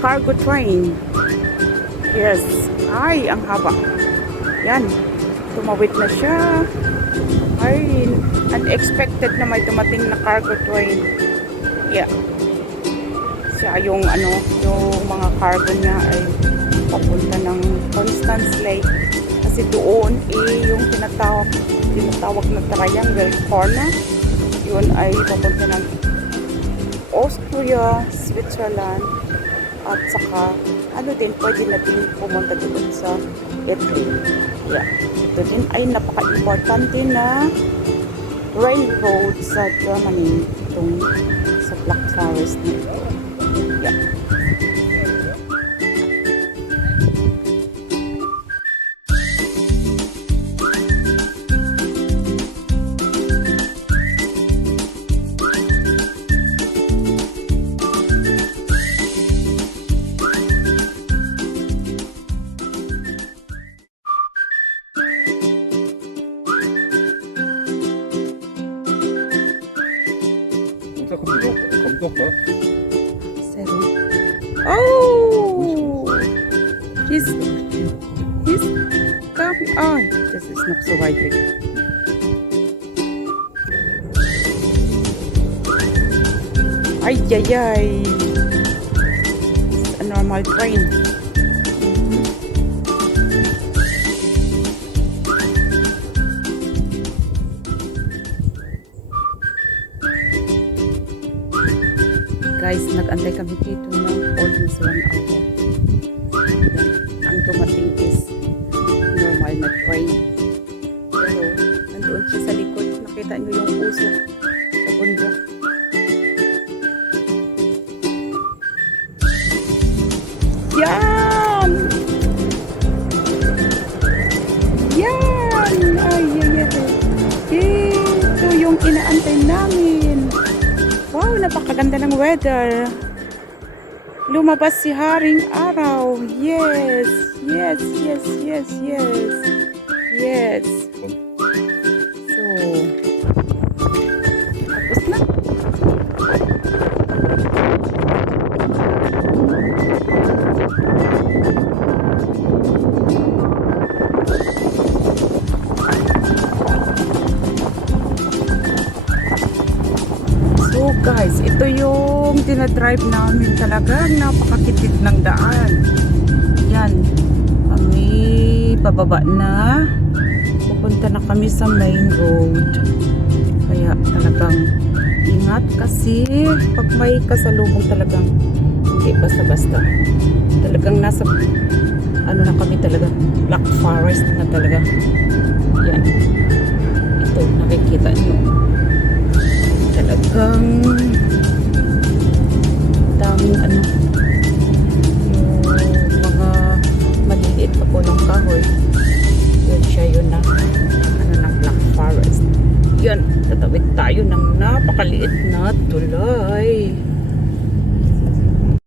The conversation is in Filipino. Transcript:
cargo train. Yes. Ay, ang haba. Yan. Tumawid na siya. Ay, unexpected na may dumating na cargo train. Yeah. Siya yung yung mga cargo niya ay papunta ng Constance Lake. Kasi doon yung tinatawag na triangle corner. Yun ay papunta ng Austria, Switzerland, at saka din, pwede na din pumunta doon sa Italy. Yeah. Ito din ay napaka-importante na railroad sa Germany, itong sa Black Forest nito. Yeah. Da kommt doch was. Oh! He's coming on. Das ist noch so weit weg. Ay, ay, ay. It's a normal train. Guys, nag-antay kami dito ng almost 1 hour. Ang dumating is normal na train. Pero, nandoon siya sa likod. Nakita niyo yung usok sa bundok. Yan! Yan! Ay, ay, ay. Ito yung inaantay namin. Wow, napakaganda ng weather. Lumabas si Haring Araw. Yes, yes, yes, yes, yes. Yes. So, tapos na. So guys, ito yung dinadrive namin, talagang napakakitid ng daan. Yan, kami pababa na, pupunta na kami sa main road. Kaya talagang ingat kasi pag may kasalubong talagang hindi basta-basta. Talagang nasa na kami talaga, Black Forest na talaga. Yan, ito nakikita nyo. Talagang daming yung mga maliliit pa po ng kahoy. Yun siya, yun na ng Black Forest. Yun, tatawid tayo ng napakaliit na tulay.